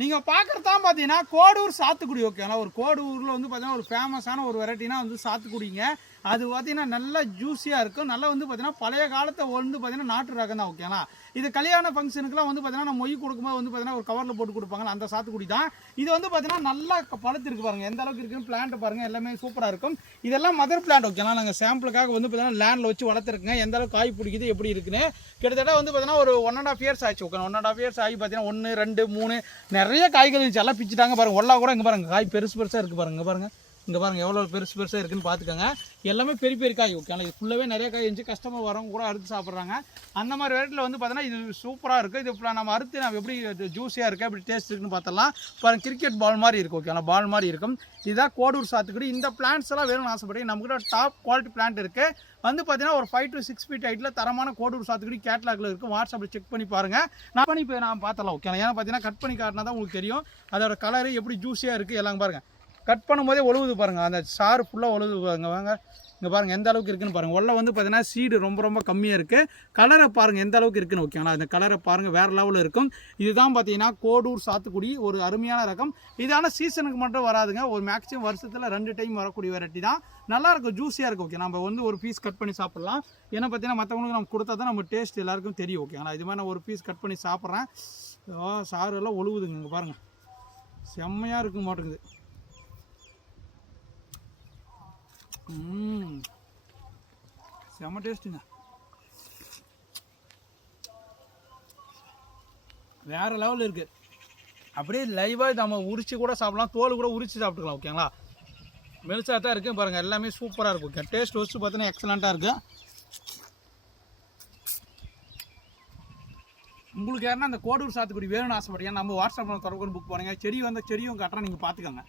நீங்கள் பார்க்குறது தான் பார்த்தீங்கன்னா கோடூர் சாத்துக்குடி. ஓகேங்களா, ஒரு கோடூரில் வந்து பார்த்தீங்கன்னா ஒரு ஃபேமஸான ஒரு வெரைட்டினா வந்து சாத்துக்குடிங்க. அது பார்த்தீங்கன்னா நல்லா ஜூஸியாக இருக்கும். நல்லா வந்து பார்த்தீங்கன்னா பழைய காலத்தை வந்து பார்த்தீங்கன்னா நாட்டு ரகம் தான். ஓகேங்களா, இது கல்யாண ஃபங்க்ஷனுக்குலாம் வந்து பார்த்தீங்கன்னா நம்ம மொய் கொடுக்கும்போது வந்து பார்த்தீங்கன்னா ஒரு கவரில் போட்டு கொடுப்பாங்க, அந்த சாத்துக்குடி தான் இது. வந்து பார்த்தீங்கன்னா நல்லா பழுத்து இருக்கு பாருங்கள், எந்த அளவுக்கு இருக்குன்னு பிளான்ட் பாருங்கள், எல்லாமே சூப்பராக இருக்கும். இதெல்லாம் மதர் பிளான்ட். ஓகேங்களா, நாங்கள் சாம்பிளுக்காக வந்து பார்த்தீங்கன்னா லேண்டில் வச்சு வளர்த்துருக்குங்க. எந்த அளவுக்கு காய் பிடிக்குது எப்படி இருக்குன்னு கிட்டத்தட்ட வந்து பார்த்தீங்கன்னா ஒரு 1.5 இயர்ஸ் ஆச்சு. ஓகே, 1.5 இயர்ஸ் ஆகி பார்த்தீங்கன்னா 1 2 3 நிறைய காய்கள் இருந்துச்சு, எல்லாம் பிச்சுட்டாங்க பாருங்கள். ஒல்லா கூட இங்கே பாருங்கள், காய் பெருசு பெருசாக இருக்குது பாருங்கள். பாருங்கள் இங்கே பாருங்கள் எவ்வளோ பெருசு பெருசாக இருக்குன்னு பார்த்துக்கோங்க. எல்லாமே பெரிய பெரிய காய். ஓகே, இது ஃபுல்லாகவே நிறைய காய் இருந்துச்சு, கஸ்டமர் வரவங்க கூட அறுத்து சாப்பிட்றாங்க. அந்த மாதிரி வெரைட்டியில் வந்து பார்த்தீங்கன்னா இது சூப்பராக இருக்குது. இது இப்போ நம்ம அறுத்து நம்ம எப்படி ஜூஸியாக இருக்குது எப்படி டேஸ்ட் இருக்குன்னு பார்த்தலாம். பாருங்கள், கிரிக்கெட் பால் மாதிரி இருக்கும். ஓகே, பால் மாதிரி இருக்கும். இதுதான் கோடூர் சாத்துக்குடி. இந்த பிளான்ட்ஸ் எல்லாம் வேணும்னு ஆசைப்படி நம்மகிட்ட டாப் குவாலிட்டி பிளான்ட் இருக்குது. வந்து பார்த்தீங்கன்னா ஒரு 5 to 6 feet ஹைட்டில் தரமான கோடூர் சாத்துக்குடி கேட்லாகில் இருக்கும். வாட்ஸ்அப்பில் செக் பண்ணி பாருங்கள். நான் பண்ணி இப்போ நான் பார்த்தலாம். ஓகே, ஏன்னா பார்த்தீங்கன்னா கட் பண்ணி காட்டினா தான் உங்களுக்கு தெரியும் அதோட கலரு எப்படி ஜூஸியாக இருக்குது எல்லாம். பாருங்கள், கட் பண்ணும்போதே ஒழுகுது பாருங்கள், அந்த சாறு ஃபுல்லாக ஒழுகுது பாருங்கள். வாங்க இங்கே பாருங்கள் எந்த அளவுக்கு இருக்குன்னு பாருங்கள். உள்ள வந்து பார்த்தீங்கன்னா சீடு ரொம்ப ரொம்ப கம்மியாக இருக்குது. கலரை பாருங்கள் எந்த அளவுக்கு இருக்குன்னு. ஓகேங்களா, அந்த கலரை பாருங்கள் வேறு லெவலில் இருக்கும். இதுதான் பார்த்தீங்கன்னா கோடூர் சாத்துக்குடி, ஒரு அருமையான ரகம். இதான சீசனுக்கு மட்டும் வராதுங்க, ஒரு மேக்ஸிமம் வருஷத்தில் 2 டைம் வரக்கூடிய வெரைட்டி தான். நல்லாயிருக்கும், ஜூஸியாக இருக்கும். ஓகே, நம்ம வந்து ஒரு பீஸ் கட் பண்ணி சாப்பிட்லாம். ஏன்னா பார்த்தீங்கன்னா மற்றவங்களுக்கு நம்ம கொடுத்தா தான் நம்ம டேஸ்ட் எல்லாருக்கும் தெரியும். ஓகேங்களா, இது மாதிரி நான் ஒரு பீஸ் கட் பண்ணி சாப்பிட்றேன். சாறு எல்லாம் ஒழுகுதுங்க. இங்கே பாருங்கள் செம்மையாக இருக்கும் மாட்டேங்குது. செம்ம டேஸ்ட்டுங்க, வேற லெவலில் இருக்குது. அப்படியே லைவாக நம்ம உரிச்சு கூட சாப்பிடலாம், தோல் கூட உரிச்சு சாப்பிட்டுக்கலாம். ஓகேங்களா, மெலிசாக தான் இருக்குது பாருங்கள், எல்லாமே சூப்பராக இருக்கும். ஓகே, டேஸ்ட் வச்சு பார்த்தீங்கன்னா எக்ஸலண்ட்டாக இருக்குது. உங்களுக்கு யாருன்னா அந்த கோடூர் சாத்துக்குடி வேணும்னு ஆசைப்பட்டீங்கன்னா நம்ம வாட்ஸ்அப்பில் தொடர்பு புக் பண்ணுங்கள். செடி வந்த செடியும் கட்டுறேன், நீங்கள் பார்த்துக்கோங்க.